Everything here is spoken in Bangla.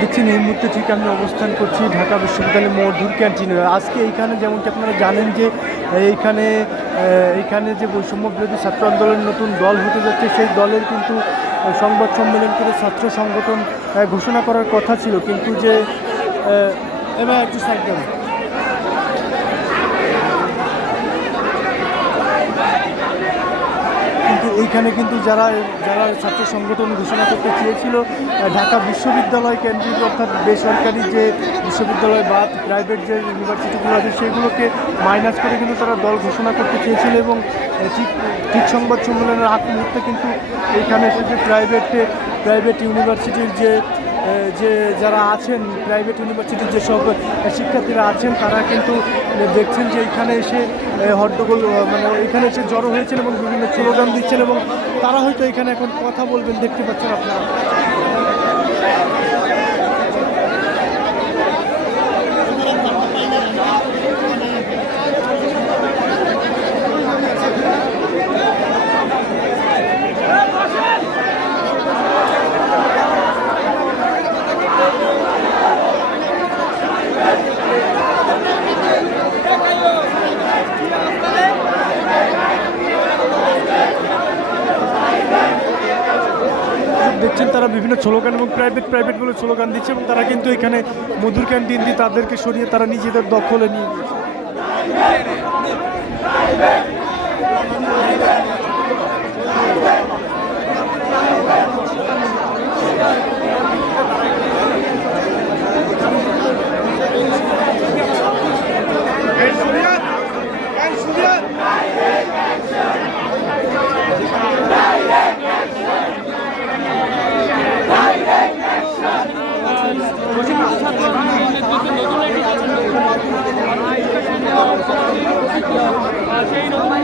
দেখছেন এই মুহূর্তে ঠিক আমি অবস্থান করছি ঢাকা বিশ্ববিদ্যালয়ের মধুর ক্যান্টিনে। আজকে এইখানে যেমনটি আপনারা জানেন যে, এইখানে এইখানে যে বৈষম্য বিরোধী ছাত্র আন্দোলনের নতুন দল হতে যাচ্ছে, সেই দলের কিন্তু সংবাদ সম্মেলন করে ছাত্র সংগঠন ঘোষণা করার কথা ছিল। কিন্তু যে এবার একটু সাইড দেন। কিন্তু যারা যারা ছাত্র সংগঠন ঘোষণা করতে চেয়েছিল ঢাকা বিশ্ববিদ্যালয় কেন্দ্রিক অর্থাৎ বেসরকারি যে বিশ্ববিদ্যালয় বা প্রাইভেট যে ইউনিভার্সিটিগুলো আছে, সেগুলোকে মাইনাস করে কিন্তু তারা দল ঘোষণা করতে চেয়েছিল এবং ঠিক ঠিক সংবাদ সম্মেলনের আগ মুহূর্তে কিন্তু এখানে এসেছে প্রাইভেট প্রাইভেট ইউনিভার্সিটির যে যে যারা আছেন প্রাইভেট ইউনিভার্সিটির যেসব শিক্ষার্থীরা আছেন, তারা কিন্তু দেখছেন যে এখানে এসে হট্টগোল মানে এখানে এসে জড়ো হয়েছেন এবং বিভিন্ন স্লোগান দিচ্ছেন এবং তারা হয়তো এখানে এখন কথা বলবেন, দেখতে পাচ্ছেন আপনারা। দেখছেন, তারা বিভিন্ন স্লোগান এবং প্রাইভেট প্রাইভেট বলে স্লোগান দিচ্ছে এবং তারা কিন্তু এখানে মধুর ক্যান্টিন দিয়ে তাদেরকে সরিয়ে তারা নিজেদের দখলে নিয়ে নিয়েছে সেই রকম